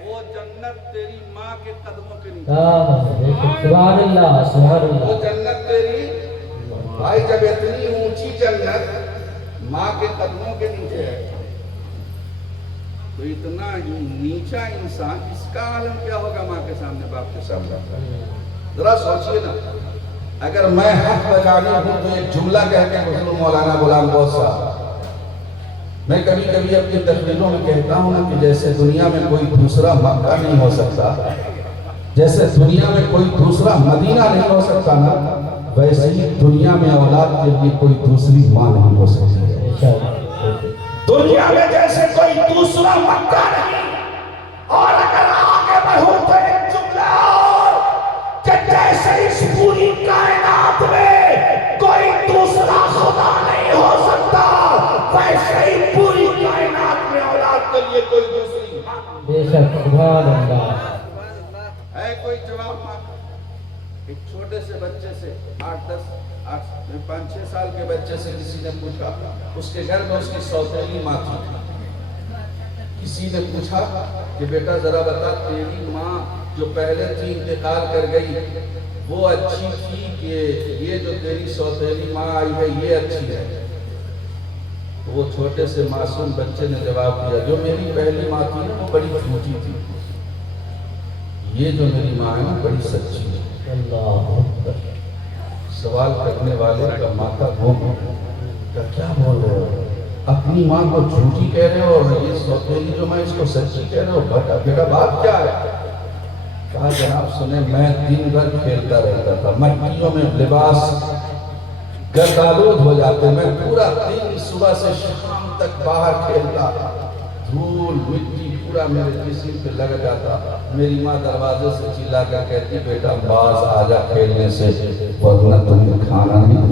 وہ جنت تیری ماں کے قدموں کے نیچے۔ سبحان اللہ سبحان اللہ۔ وہ جنت تیری، بھائی جب اتنی اونچی جنت ماں کے قدموں کے نیچے ہے تو اتنا نیچا انسان، اس کا عالم کیا ہوگا ماں کے سامنے، باپ کے سامنے؟ ذرا سوچئے نا، اگر میں حق بجانے ہوں تو ایک جملہ کہتے ہیں حضور مولانا غلام غوث صاحب، میں کبھی کبھی اپنی تقریروں میں کہتا ہوں نا کہ جیسے دنیا میں کوئی دوسرا مکہ نہیں ہو سکتا، جیسے دنیا میں کوئی دوسرا مدینہ نہیں ہو سکتا نا، ویسے ہی دنیا میں اولاد کے لیے کوئی دوسری ماں نہیں ہو سکتی۔ دنیا میں جیسے کوئی دوسرا مکہ نہیں، اور اگر آگے بڑھوں تو ایک جملہ اور کہ جیسے اس پوری کائنات میں کوئی دوسرا خدا نہیں ہو سکتا، ویسے ہی پوری کائنات میں اولاد کے لیے کوئی دوسری ماں۔ بے شک، سبحان اللہ۔ ہے کوئی جواب ماں؟ ایک چھوٹے سے بچے سے 5-6 سال کے بچے سے کسی نے پوچھا، اس کے گھر میں اس کی سوتیلی ماں تھی، کسی نے پوچھا کہ بیٹا ذرا بتا تیری ماں جو پہلے تھی انتقال کر گئی وہ اچھی تھی کہ یہ جو تیری سوتیلی ماں آئی ہے یہ اچھی ہے؟ تو وہ چھوٹے سے معصوم بچے نے جواب دیا جو میری پہلی ماں تھی نا وہ بڑی جھوٹی تھی، یہ جو میری ماں ہے نا بڑی سچی ہے۔ اللہ اکبر۔ سوال کرنے والے کا ماتھا گھوم گیا، کیا بول رہے ہو؟ اپنی ماں کو جھوٹی کہہ رہے ہو اور یہ سوتیلی جو میں اس کو سچی کہہ رہے ہو؟ بیٹا بات کیا ہے؟ کہا جناب سنیں میں دن بھر کھیلتا رہتا تھا، مٹیوں میں لباس گردآلود ہو جاتے، میں پورا دن صبح سے شام تک باہر کھیلتا، دھول مٹی پورا میرے جسم پہ لگ جاتا، میری ماں دروازے سے چلا کر کہتی بیٹا باز آجا کھیلنے سے ورنہ تمہیں کھانا نہیں،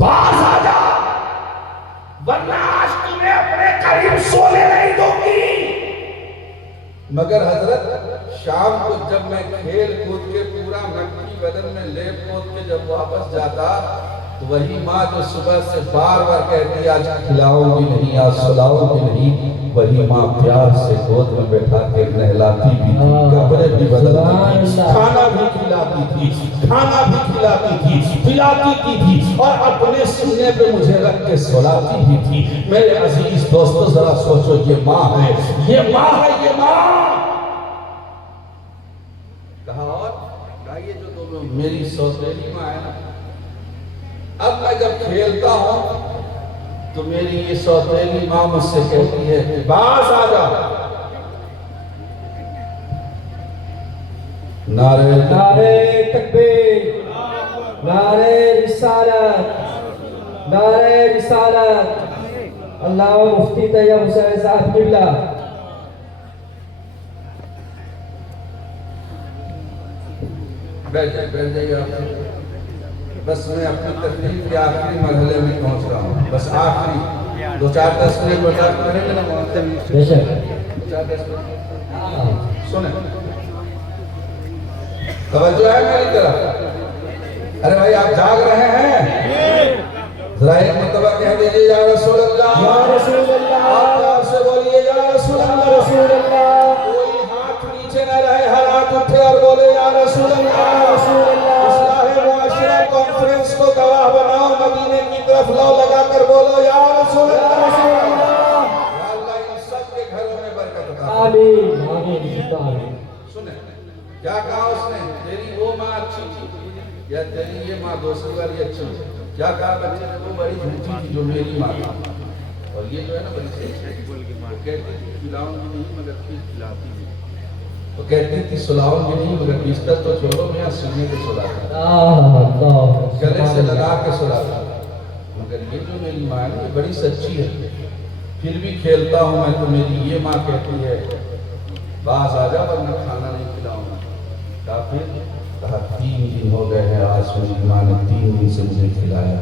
باز آجا ورنہ آج تمہیں اپنے قریب سونے نہیں دوں گی۔ مگر حضرت شام کو جب میں کھیل کود کے پورا مٹی بدن میں لیپ پوت کے جب واپس جاتا تو وہی ماں جو صبح سے بار بار کہتی آج کھلاؤں گی نہیں آج سلاؤں گی نہیں، وہی ماں پیار سے گود میں بیٹھا کے نہلاتی بھی تھی، کپڑے بھی بدلتی تھی، کھانا بھی کھلاتی تھی، کھانا بھی کھلاتی تھی، پلاتی تھی اور اپنے سینے پہ مجھے رکھ کے سلاتی بھی تھی۔ میرے عزیز دوستو ذرا سوچو یہ ماں ہے، یہ ماں ہے، یہ ماں۔ کہا اور کہا یہ جو تم میری سوتیلی ماں ہے نا، اب میں جب کھیلتا ہوں تو میری یہ سوتیلی ماں مجھ سے کہتی ہے کہ باز آجا، نعرہ تکبیر، نعرہ رسالت، نعرہ رسالت، اللہ مفتی طیب حسین صاحب قبلہ۔ بیٹھ جائیے آپ، بس میں اپنی تقریر کے آخری مرحلے میں پہنچ رہا ہوں، بس آخری 2-4-10 منٹ برداشت کریں گے نا محترم؟ بے شک 2-4-10 منٹ سنیں، توجہ ہے میری طرف؟ ارے بھائی آپ جاگ رہے ہیں؟ ذرا ایک مرتبہ کہہ دیجئے یا رسول اللہ، یا رسول اللہ، آپ پیار سے بولیے یا رسول اللہ، رسول اللہ، کوئی ہاتھ نیچے نہ رہے، ہر ہاتھ اٹھے اور بولے یا رسول اللہ، رسول اللہ۔ اصلاح معاشرہ کانفرنس کو گواہ بناؤ، مدینے کی طرف لو لگا کر بولو یا رسول اللہ، یا اللہ ان سب کے گھروں میں برکت عطا فرما۔ آمین آمین آمین۔ سنیں کیا کہا اس نے؟ تیری وہ ماں اچھی تھی یا تیری یہ ماں دوسری والی اچھی ہے؟ کیا کہا بچے نے؟ وہ بڑی جھوٹی تھی جو میری ماں تھی، اور یہ جو ہے نا بڑی وہ کہتی تھی کھلاؤں گی نہیں مگر پھر کھلاتی تھی، وہ کہتی تھی سلاؤں گی نہیں مگر بستر تو چھوڑو میں سینے پہ سلاتا، گلے سے لگا کے سلاتا، مگر یہ جو میری ماں ہے یہ بڑی سچی ہے، پھر بھی کھیلتا ہوں میں تو میری یہ ماں کہتی ہے باز آجا ورنہ کھانا نہیں کھلاؤں گا۔ کہا پھر؟ کہا 3 دن ہو گئے ہیں آج میری ماں نے 3 دن سے مجھے کھلایا۔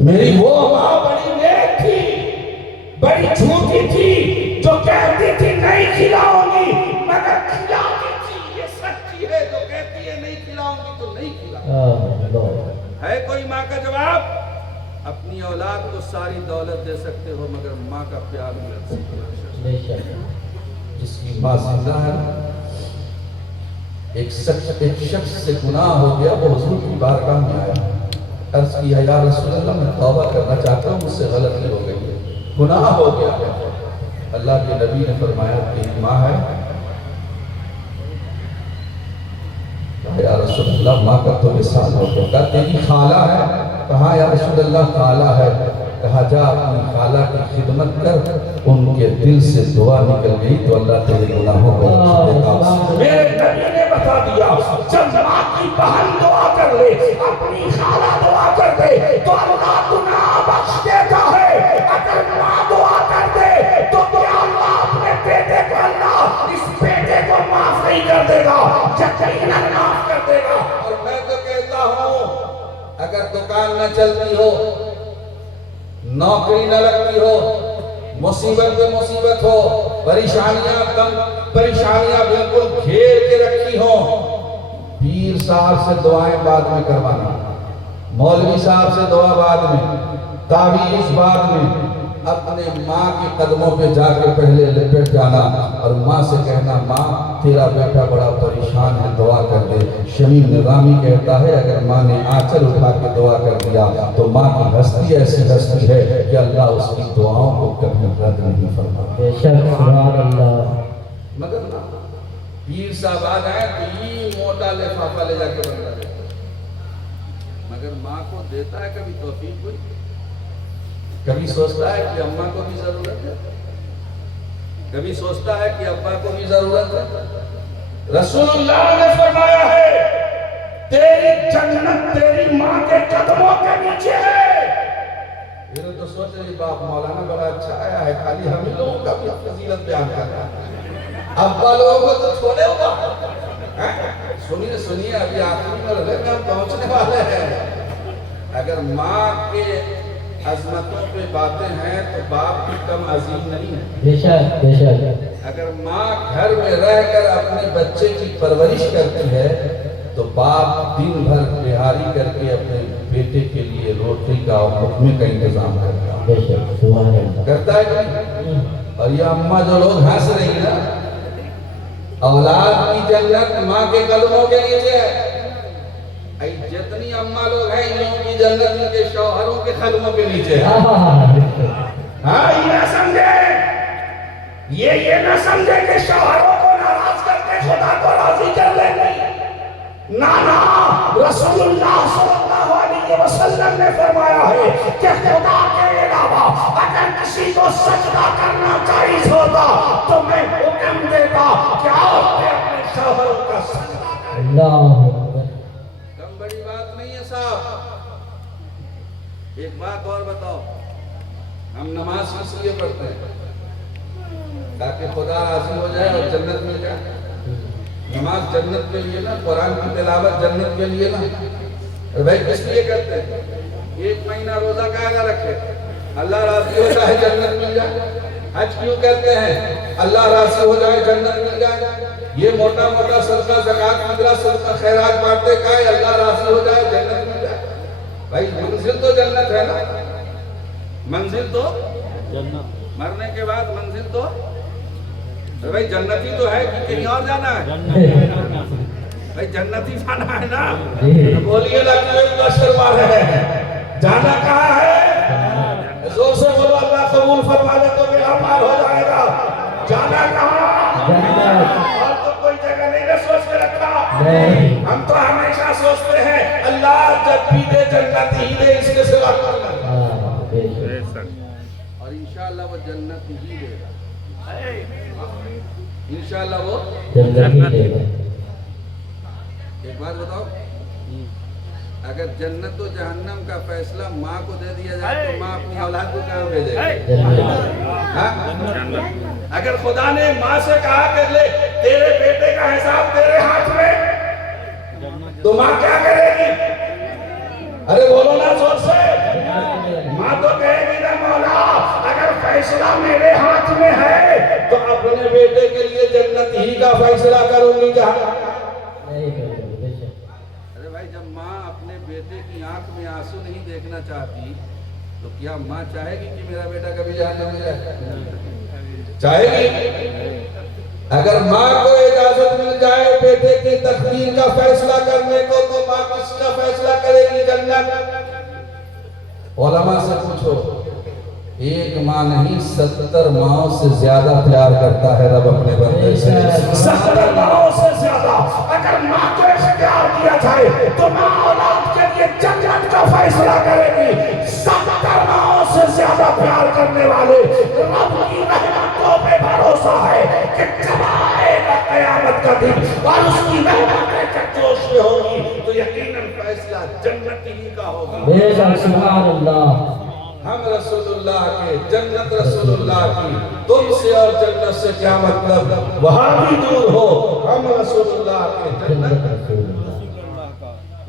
میری وہ ماں بڑی نیک تھی، بڑی جھوٹی تھی، جو کہتی تھی نہیں کھلاؤں گی مگر کھلاتی تھی، یہ سچی ہے جو کہتی ہے نہیں کھلاؤں گی تو نہیں کھلاؤں۔ ہے کوئی ماں کا جواب؟ اپنی اولاد کو ساری دولت دے سکتے ہو مگر ماں کا پیار نہیں رکھ سکتے۔ بے شک۔ جس کی ماں زندہ ہے، ایک شخص سے گناہ ہو گیا، وہ حضور کی بارگاہ میں آیا، عرض کیا یا رسول اللہ میں توبہ کرنا چاہتا ہوں، مجھ سے غلطی ہو گئی ہے، گناہ ہو گیا۔ اللہ کے نبی نے فرمایا تیری ماں ہے؟ کہا یا رسول اللہ ماں کا تو وصال ہو گیا۔ کہا تیری خالہ ہے؟ کہا یا رسول اللہ خالہ ہے۔ کہا جا اپنی خالہ کی خدمت کر، ان کے دل سے دعا نکل گئی تو اللہ تیرے گناہوں کو بخش دے گا۔ میرے نبی نے بتا دیا جب ماں کی بہن دعا کر لے، اپنی خالہ دعا کر دے تو اللہ گناہ بخش دیتا ہے۔ اگر ماں دعا کر دے تو کیا اللہ اپنے بیٹے کو اللہ اس بیٹے کو معاف نہیں کر دے گا؟ یقیناً معاف کر دے گا۔ اور میں تو کہتا ہوں اگر دکان نہ چلتی ہو، نوکری نہ لگتی ہو، مصیبت پہ مصیبت ہو، پریشانیاں بالکل گھیر کے رکھی ہوں، صاحب سے دعائیں بعد میں کروانا، مولوی صاحب سے دعا بعد میں، تعویذ بعد میں، اپنے ماں کے قدموں پہ جا کے پہلے لپٹ جانا اور ماں سے کہنا ماں تیرا بیٹا بڑا پریشان ہے دعا کر دے۔ شمیم نظامی کہتا ہے اگر ماں نے آنچل اٹھا کے دعا کر دیا تو ماں کی ہستی ایسی ہستی ہے کہ اللہ اس کی دعاؤں کو کبھی رد نہیں فرماتا۔ بے شک سبحان اللہ۔ مگر نا پیر صاحب آ گئے تو یہ موٹا لفافہ لے جا کے بندہ دیتا، مگر ماں کو دیتا ہے کبھی توفیق کوئی؟ کبھی سوچتا ہے کہ اماں کو بھی ضرورت ہے، کبھی سوچتا ہے کہ ابا کو بھی ضرورت ہے۔ رسول اللہ نے فرمایا ہے تیری جنت تیری ماں کے قدموں کے نیچے ہے۔ یہ تو سوچ رہی باپ مولانا بڑا اچھا آیا ہے، خالی ہم ہی لوگوں کا بھی فضیلت بیان کر رہا ہے، ابا لوگوں کو تو چھوڑے ہوگا۔ سنیے سنیے ابھی آخری مرحلے میں ہم پہنچنے والے ہیں۔ اگر ماں کے عظمتوں پہ باتیں ہیں تو باپ بھی کم عظیم نہیں ہے۔ بے شک بے شک۔ اگر ماں گھر میں رہ کر اپنے بچے کی پرورش کرتی ہے تو باپ دن بھر بہاری کر کے اپنے بیٹے کے لیے روٹی کا اور لقمے کا انتظام کرتا ہے۔ بے شک سبحان اللہ۔ کرتا ہے کہ نہیں؟ اور یہ اماں جو لوگ ہنس رہی نا، اولاد کی جنت ماں کے قدموں کے نیچے ہے۔ جتنی اماں لوگ ہیں ان لوگوں کی جنت ان کے شوہروں کے قدموں کے نیچے ہے۔ ہاں یہ نہ سمجھے، یہ نہ سمجھے کہ شوہروں کو ناراض کر کے خدا کو راضی کر لیں گے۔ نانا رسول اللہ صلی اللہ علیہ وسلم نے فرمایا ہے کہ خدا کے علاوہ اگر کسی کو سجدہ کرنا جائز ہوتا تو میں حکم دیتا کہ عورتیں اپنے شوہروں کا سجدہ کریں۔ اللہ کم بڑی بات نہیں ہے صاحب۔ ایک بات اور بتاؤ، ہم نماز کس لیے پڑھتے ہیں؟ تاکہ خدا راضی ہو جائے اور جنت مل جائے۔ نماز جنت کے لیے نا، قرآن کی تلاوت جنت کے لیے نا۔ اور بھائی کس لیے کرتے ہیں؟ ایک مہینہ روزہ کاغذ رکھے اللہ راضی ہو جائے جنت مل جائے۔ حج کیوں کرتے ہیں؟ اللہ راضی ہو جائے جنت مل جائے۔ یہ موٹا موٹا صدقہ زکات مدرہ صدقہ خیرات بانٹتے کا ہے اللہ راضی ہو جائے جنت مل جائے۔ بھائی منزل تو جنت ہے نا، منزل تو جنت، مرنے کے بعد منزل تو بھائی جنتی تو ہے کہ کہیں اور جانا ہے؟ بھائی جنتی جانا ہے نا، بولیے نا کوئی شرما رہے ہیں، جانا کہاں ہے؟ زور سے بولو اللہ قبول فرما لے تو میرا پار ہو جائے گا۔ جانا کہاں؟ اور تو کوئی جگہ نہیں نہ سوچ کے رکھا۔ ہم تو ہمیشہ سوچتے ہیں اللہ جب بھی دے جنت ہی دے، اس کے سوا کرنا، اور انشاءاللہ وہ جنت ہی دے گا، انشاءاللہ وہ جنت ہی دے گا۔ ایک بات بتاؤ، اگر جنت و جہنم کا فیصلہ ماں کو دے دیا جائے تو ماں اپنی اولاد کو کہاں بھیجے گی؟ ہاں؟ اگر خدا نے ماں سے کہا کہ لے تیرے بیٹے کا حساب تیرے ہاتھ میں، تو ماں کیا کرے گی؟ ارے بولو نا زور سے۔ ماں تو کہے گی نا مولا اگر فیصلہ میرے ہاتھ میں ہے تو اپنے بیٹے کے لیے جنت ہی کا فیصلہ کروں گی جہاں۔ ارے بھائی جب ماں اپنے بیٹے کی آنکھ میں آنسو نہیں دیکھنا چاہتی تو کیا ماں چاہے گی کہ میرا بیٹا کبھی جہنم میں جائے؟ چاہے گی؟ اگر ماں کو اجازت مل جائے بیٹے کی تقدیر کا فیصلہ کرنے کو تو ماں کس کا فیصلہ کرے گی؟ جنت۔ علماء سے پوچھو، ایک ماں نہیں 70 ماں سے زیادہ پیار کرتا ہے رب اپنے بندے سے، 70 ماں سے زیادہ۔ اگر ماں کو اختیار دیا جائے تو ماں اولاد کے لیے جنت کا فیصلہ کرے گی۔ 70 ماں سے زیادہ پیار کرنے والے رب کی رحمتوں پہ بھروسہ ہے کہ جب آئے گا قیامت کا دن اور اس کی رحمتیں جوش میں ہوگی تو یقیناً فیصلہ جنت ہی کا ہوگا۔ بے شک سبحان اللہ۔ ہم رسول اللہ کے، جنت رسول اللہ کی، تم سے اور جنت سے کیا مطلب؟ وہاں بھی دور ہو، ہم رسول اللہ کے جنت۔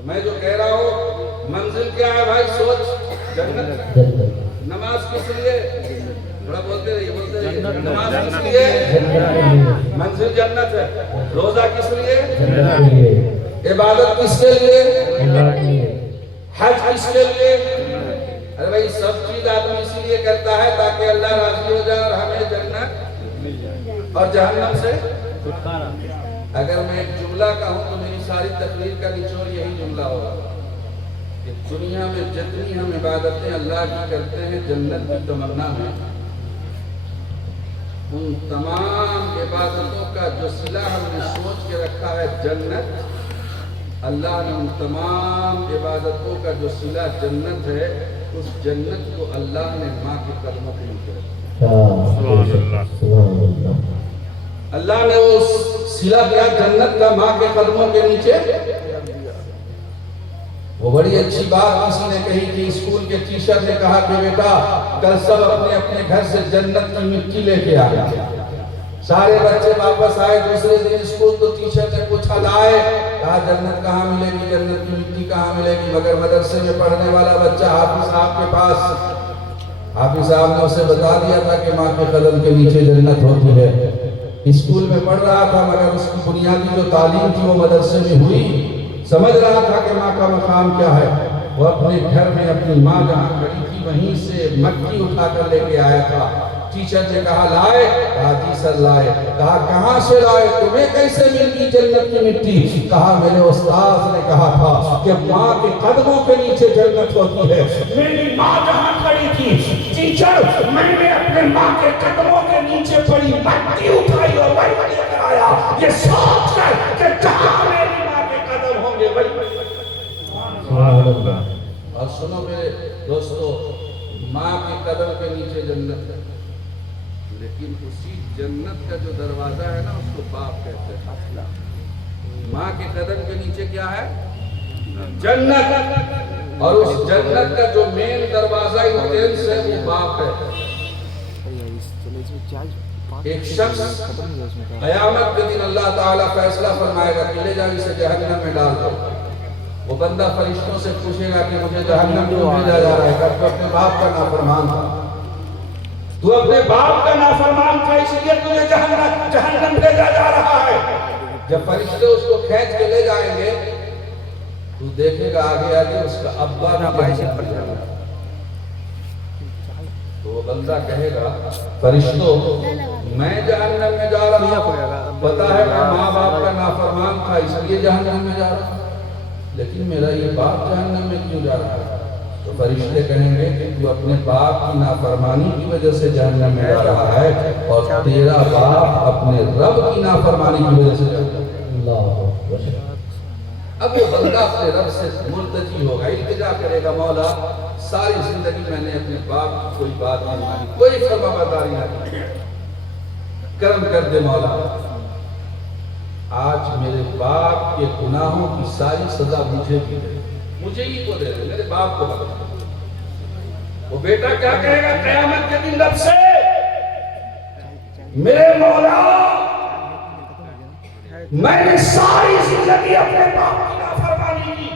میں جو کہہ رہا ہوں منزل کیا ہے بھائی؟ سوچ، جنت۔ نماز کس لیے؟ تھوڑا بولتے رہیے، نماز کس لیے؟ منزل جنت ہے۔ روزہ کس لیے؟ عبادت کس کے لیے؟ اللہ کے لیے حج کس کے لیے؟ ارے بھائی سب چیز آدمی اسی لیے کرتا ہے تاکہ اللہ راضی ہو جائے اور ہمیں جنت اور جہنم سے چھٹکارا۔ اگر میں ایک جملہ کہوں تو میری ساری تقریر کا نچوڑ یہی جملہ ہوگا کہ دنیا میں جتنی ہم عبادتیں اللہ کی کرتے ہیں جنت کی تمنا میں، ان تمام عبادتوں کا جو صلہ ہم نے سوچ کے رکھا ہے جنت، اللہ نے ان تمام عبادتوں کا جو صلہ جنت ہے اس جنت کو اللہ نے ماں کے قدموں کے نیچے رکھا۔ اللہ نے وہ صلہ کیا جنت کا ماں کے قدموں کے نیچے۔ وہ بڑی اچھی بات کسی نے کہی کہ اسکول کے ٹیچر نے کہا کہ بیٹا کل سب اپنے اپنے گھر سے جنت کی مٹی لے کے آئے۔ سارے بچے واپس آئے دوسرے دن اسکول تو ٹیچر نے پوچھا لائے، کہا جنت کہاں ملے گی، جنت کی مٹی کہاں ملے گی؟ مگر مدرسے میں پڑھنے والا بچہ حافظ صاحب کے پاس، حافظ صاحب نے اسے بتا دیا تھا کہ ماں کے قدم کے نیچے جنت ہوتی ہے۔ اسکول میں پڑھ رہا تھا مگر اس کی بنیادی جو تعلیم تھی وہ مدرسے میں ہوئی، سمجھ رہا تھا کہ ماں کا مقام کیا ہے۔ وہ اپنے گھر میں اپنی ماں جہاں کھڑی تھی وہیں سے مٹی اٹھا کر لے کے آیا تھا۔ ٹیچر نے کہا لائے؟ کہا جی سر لائے۔ کہا کہاں سے لائے؟ تمہیں کیسے مل گئی جنت کی مٹی؟ کہا میرے استاذ نے کہا تھا کہ ماں کے قدموں کے نیچے جنت ہوتی ہے۔ میری ماں جہاں کھڑی تھی ٹیچر، میں نے اپنے ماں کے قدموں کے نیچے پڑی مٹی اٹھائی اور وہی لے کر آیا، یہ سوچ کر کہ جہاں میری ماں کے قدم ہوں گے وہی۔ اور سنو میرے دوستو، ماں کے قدم کے نیچے جنت ہے، لیکن اسی جنت کا جو دروازہ ہے نا اس کو باپ کہتے ہیں۔ ماں کے قدم کے نیچے کیا ہے؟ جنت، اور اس جنت کا جو مین دروازہ انٹرنس ہے وہ باپ ہے۔ ایک شخص قیامت کے دن اللہ تعالیٰ فیصلہ فرمائے گا کہ لے جاؤ اسے جہنم میں ڈال دو۔ وہ بندہ فرشتوں سے پوچھے گا کہ مجھے جہنم کیوں بھیجا جا رہا ہے؟ کہ تو اپنے باپ کا نافرمان تھا، تو اپنے باپ کا نافرمان تھا اس لیے تجھے جہنم بھیجا جا رہا ہے۔ جب فرشتے اس کو کھینچ کے لے جائیں گے تو دیکھے گا آگے آگے اس کا ابا نہ پیسے پڑ جائے گا، تو وہ بندہ کہے گا فرشتوں میں جہنم میں جا رہا ہوں، پتا ہے میں ماں باپ کا نافرمان تھا اس لیے جہنم میں جا رہا ہوں، لیکن میرا یہ باپ جہنم میں کیوں جا رہا ہے؟ تو فرشتے کہیں گے کہ تو اپنے باپ کی نافرمانی کی وجہ سے جہنم میں جا رہا ہے اور تیرا باپ اپنے رب کی نافرمانی کی وجہ سے جہنم میں۔ اب وہ بندہ اپنے رب سے ملتجی ہوگا، التجا کرے گا مولا ساری زندگی میں نے اپنے باپ کی کوئی بات نہیں مانی، کوئی فرما برداری نہ کی، کرم کر دے مولا، آج میرے باپ کے گناہوں کی ساری سزا مجھے بھی دے، مجھے ہی کو دے دے، میرے باپ کو بتا۔ وہ بیٹا کیا کہے گا قیامت کے دن رب سے؟ میرے مولا میں نے ساری زندگی اپنے باپ کی نافرمانی کی،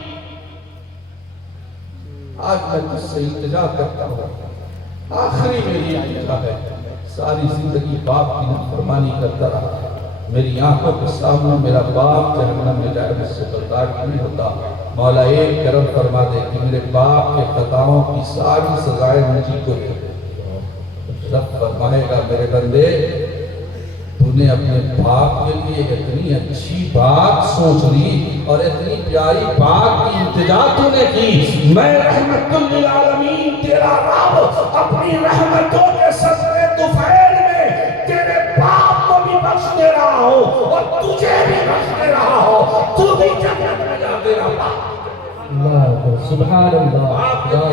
آج میں تجھ سے التجا کرتا ہوں، آخری میری التجا ہے، ساری زندگی باپ کی نافرمانی کرتا رہا، میری آنکھوں کے سامنے میرا باپ جہنم میں جائے مجھ سے برداشت نہیں ہوتا، مولا ایک کرم فرما دے کہ میرے باپ کے خطاؤں کی ساری سزائیں مجھے کو دے۔ رب فرمائے گا میرے بندے تو نے اپنے باپ کے لیے اتنی اچھی بات سوچ لی اور اتنی پیاری بات کی التجا تو نے کی، میں رحمت للعالمین تیرا رب اپنی رحمتوں کے صدقے طفیل میں تیرے باپ کو بھی بخش دے رہا ہوں اور تجھے بھی بخش دے رہا ہوں، تو بھی جنت میں جا دے رہا ہوں۔ سبحان اللہ۔